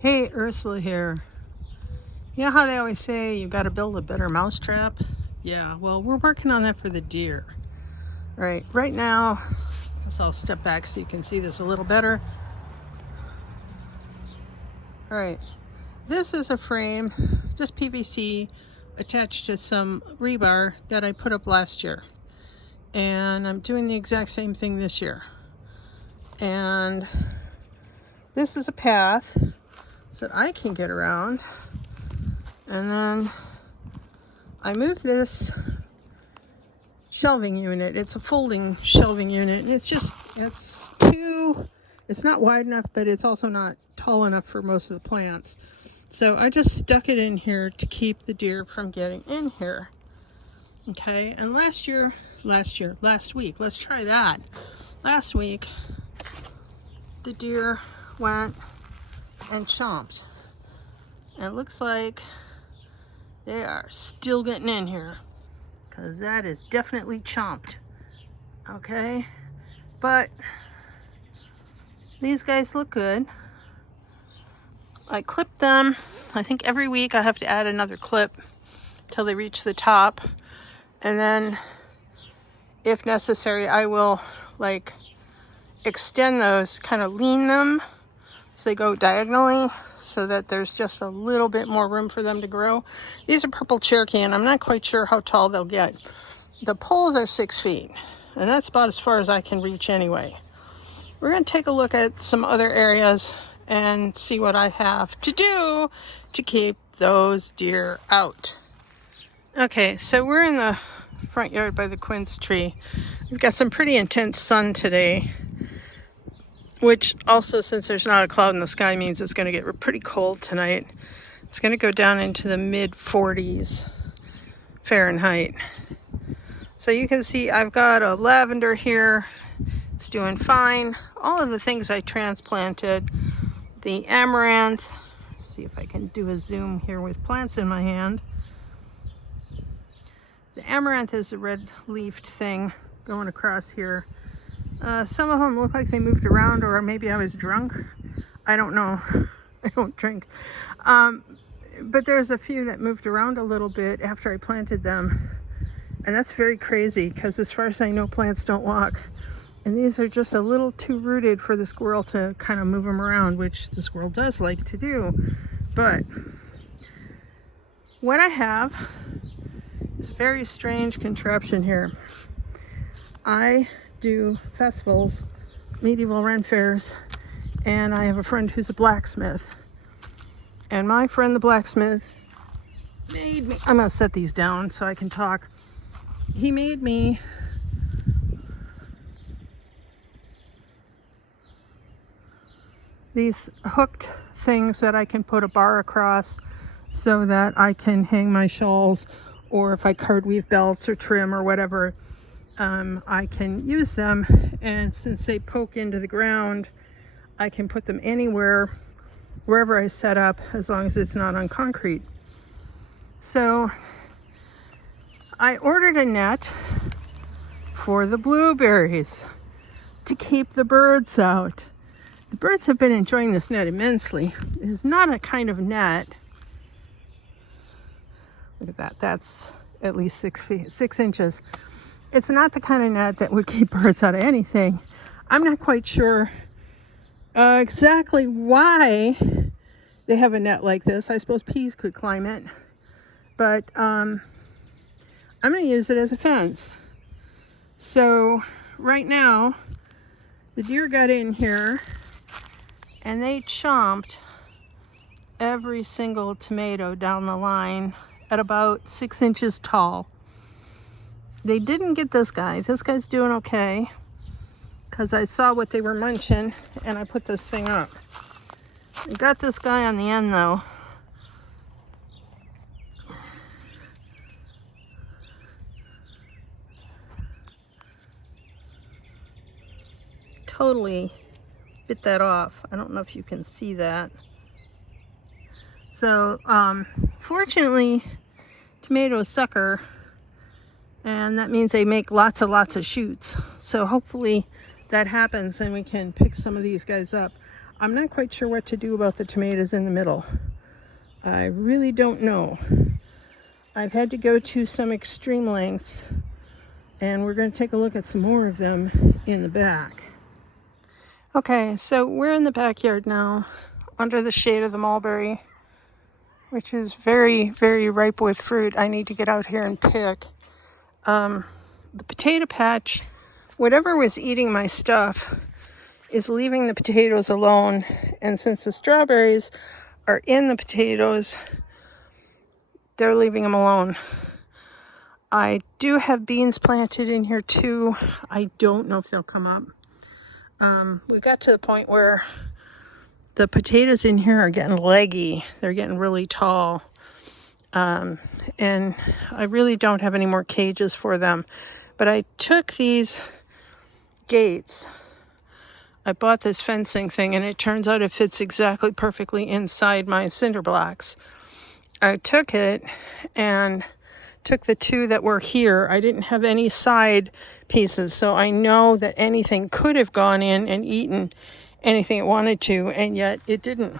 Hey, Ursula here. You know how they always say you got to build a better mousetrap? Yeah, well, we're working on that for the deer. Right now, so I'll step back so you can see this a little better. All right, this is a frame, just PVC, attached to some rebar that I put up last year. And I'm doing the exact same thing this year. And this is a path so that I can get around. And then I moved this shelving unit. It's a folding shelving unit. And it's not wide enough, but it's also not tall enough for most of the plants. So I just stuck it in here to keep the deer from getting in here. Okay, and last week, let's try that. Last week, the deer went and chomped. And it looks like they are still getting in here, because that is definitely chomped. Okay, but these guys look good. I clip them. I think every week I have to add another clip till they reach the top, and then if necessary I will like extend those, kind of lean them so they go diagonally, so that there's just a little bit more room for them to grow. These are purple Cherokee, and I'm not quite sure how tall they'll get. The poles are 6 feet, and that's about as far as I can reach anyway. We're going to take a look at some other areas and see what I have to do to keep those deer out. Okay, so we're in the front yard by the quince tree. We've got some pretty intense sun today, which also, since there's not a cloud in the sky, means it's going to get pretty cold tonight. It's going to go down into the mid 40s Fahrenheit. So you can see I've got a lavender here. It's doing fine. All of the things I transplanted. The amaranth. Let's see if I can do a zoom here with plants in my hand. The amaranth is a red-leafed thing going across here. Some of them look like they moved around, or maybe I was drunk. I don't know. I don't drink. But there's a few that moved around a little bit after I planted them. And that's very crazy, because as far as I know, plants don't walk. And these are just a little too rooted for the squirrel to kind of move them around, which the squirrel does like to do. But what I have is a very strange contraption here. I do festivals, medieval rent fairs, and I have a friend who's a blacksmith. And my friend the blacksmith made me, I'm gonna set these down so I can talk. He made me these hooked things that I can put a bar across so that I can hang my shawls, or if I card weave belts or trim or whatever, I can use them. And since they poke into the ground, I can put them anywhere, wherever I set up, as long as it's not on concrete. So I ordered a net for the blueberries to keep the birds out. The birds have been enjoying this net immensely. It's not a kind of net. Look at that. That's at least 6 inches. It's not the kind of net that would keep birds out of anything. I'm not quite sure exactly why they have a net like this. I suppose peas could climb it. But I'm going to use it as a fence. So right now, the deer got in here and they chomped every single tomato down the line at about 6 inches tall. They didn't get this guy. This guy's doing okay, because I saw what they were munching and I put this thing up. I got this guy on the end though. Totally bit that off. I don't know if you can see that. So fortunately, tomatoes sucker, and that means they make lots of shoots. So hopefully that happens and we can pick some of these guys up. I'm not quite sure what to do about the tomatoes in the middle. I really don't know. I've had to go to some extreme lengths, and we're going to take a look at some more of them in the back. Okay, so we're in the backyard now, under the shade of the mulberry, which is very, very ripe with fruit. I need to get out here and pick. The potato patch, whatever was eating my stuff, is leaving the potatoes alone. And since the strawberries are in the potatoes, they're leaving them alone. I do have beans planted in here too. I don't know if they'll come up. We got to the point where the potatoes in here are getting leggy. They're getting really tall. And I really don't have any more cages for them. But I took these gates. I bought this fencing thing, and it turns out it fits exactly perfectly inside my cinder blocks. I took it and took the two that were here. I didn't have any side pieces, so I know that anything could have gone in and eaten anything it wanted to, and yet it didn't,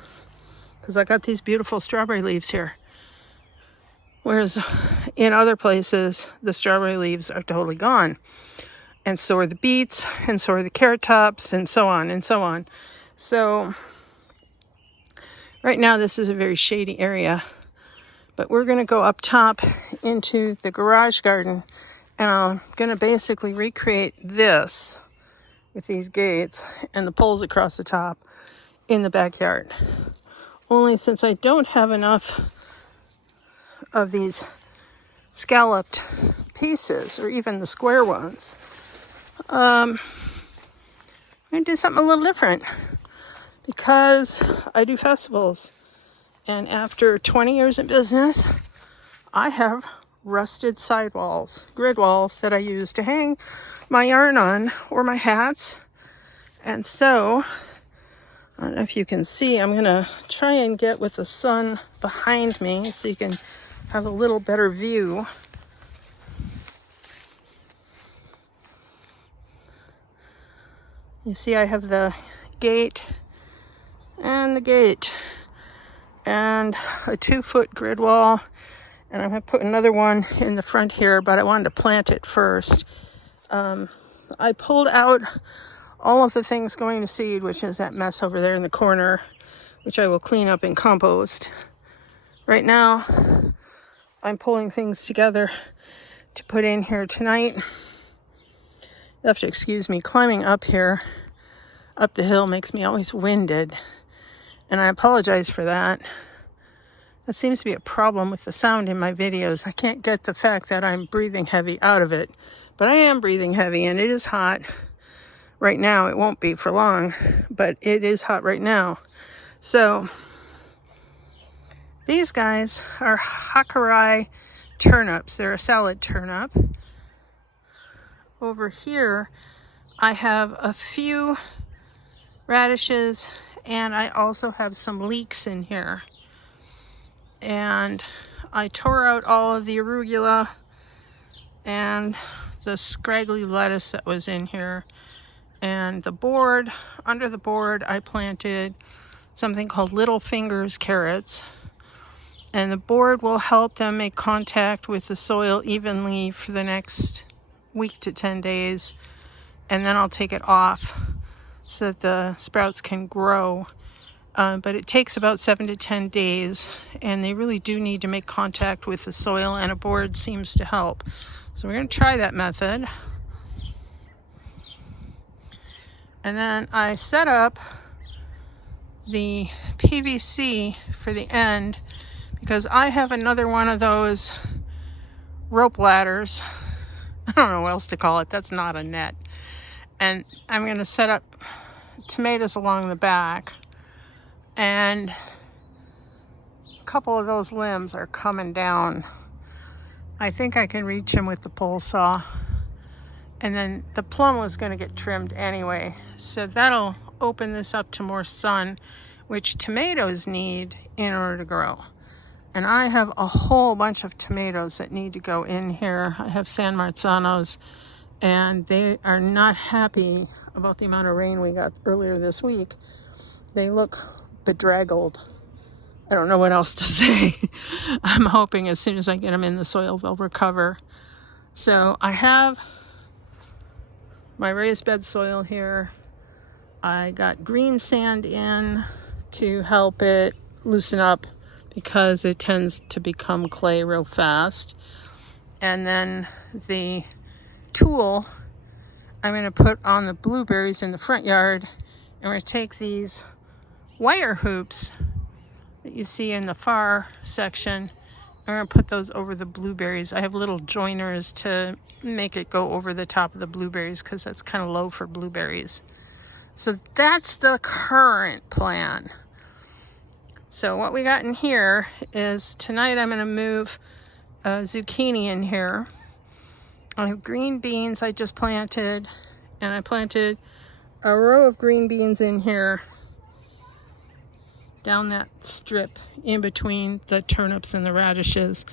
because I got these beautiful strawberry leaves here. Whereas in other places, the strawberry leaves are totally gone. And so are the beets, and so are the carrot tops, and so on and so on. So right now this is a very shady area, but we're going to go up top into the garage garden, and I'm going to basically recreate this with these gates and the poles across the top in the backyard. Only since I don't have enough of these scalloped pieces, or even the square ones, I'm going to do something a little different, because I do festivals, and after 20 years in business, I have rusted sidewalls, grid walls that I use to hang my yarn on or my hats. And so, I don't know if you can see, I'm going to try and get with the sun behind me so you can have a little better view. You see I have the gate and the gate and a 2-foot grid wall, and I'm going to put another one in the front here, but I wanted to plant it first. I pulled out all of the things going to seed, which is that mess over there in the corner, which I will clean up and compost. Right now, I'm pulling things together to put in here tonight. You have to excuse me, climbing up here, up the hill, makes me always winded, and I apologize for that. That seems to be a problem with the sound in my videos. I can't get the fact that I'm breathing heavy out of it, but I am breathing heavy, and it is hot right now. It won't be for long, but it is hot right now. So these guys are Hakurei turnips. They're a salad turnip. Over here, I have a few radishes, and I also have some leeks in here. And I tore out all of the arugula and the scraggly lettuce that was in here. And the board, under the board, I planted something called Little Fingers carrots. And the board will help them make contact with the soil evenly for the next week to 10 days. And then I'll take it off so that the sprouts can grow. But it takes about 7 to 10 days, and they really do need to make contact with the soil, and a board seems to help. So we're going to try that method. And then I set up the PVC for the end, because I have another one of those rope ladders. I don't know what else to call it. That's not a net. And I'm going to set up tomatoes along the back. And a couple of those limbs are coming down. I think I can reach them with the pole saw. And then the plum was going to get trimmed anyway. So that'll open this up to more sun, which tomatoes need in order to grow. And I have a whole bunch of tomatoes that need to go in here. I have San Marzanos, and they are not happy about the amount of rain we got earlier this week. they look bedraggled. I don't know what else to say. I'm hoping as soon as I get them in the soil, they'll recover. So I have my raised bed soil here. I got green sand in to help it loosen up because it tends to become clay real fast. And then the tool I'm going to put on the blueberries in the front yard. I'm going to take these wire hoops that you see in the far section. I'm going to put those over the blueberries. I have little joiners to make it go over the top of the blueberries because that's kind of low for blueberries. So that's the current plan. So what we got in here is tonight I'm going to move zucchini in here. I have green beans I just planted, and I planted a row of green beans in here down that strip in between the turnips and the radishes.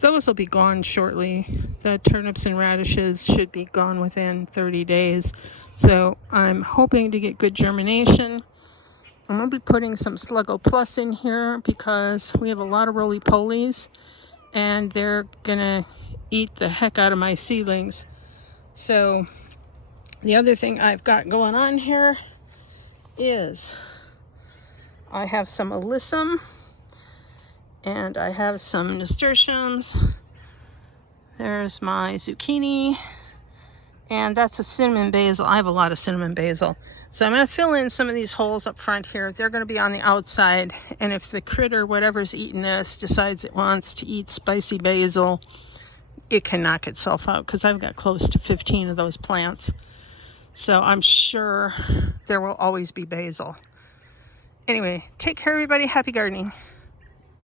Those will be gone shortly. The turnips and radishes should be gone within 30 days. So I'm hoping to get good germination. I'm going to be putting some Sluggo Plus in here because we have a lot of roly-polies and they're going to eat the heck out of my seedlings. So the other thing I've got going on here is I have some alyssum and I have some nasturtiums. There's my zucchini, and that's a cinnamon basil. I have a lot of cinnamon basil. So I'm going to fill in some of these holes up front here. They're going to be on the outside, and if the critter, whatever's eating this, decides it wants to eat spicy basil, it can knock itself out because I've got close to 15 of those plants. So I'm sure there will always be basil. Anyway, take care everybody. Happy gardening.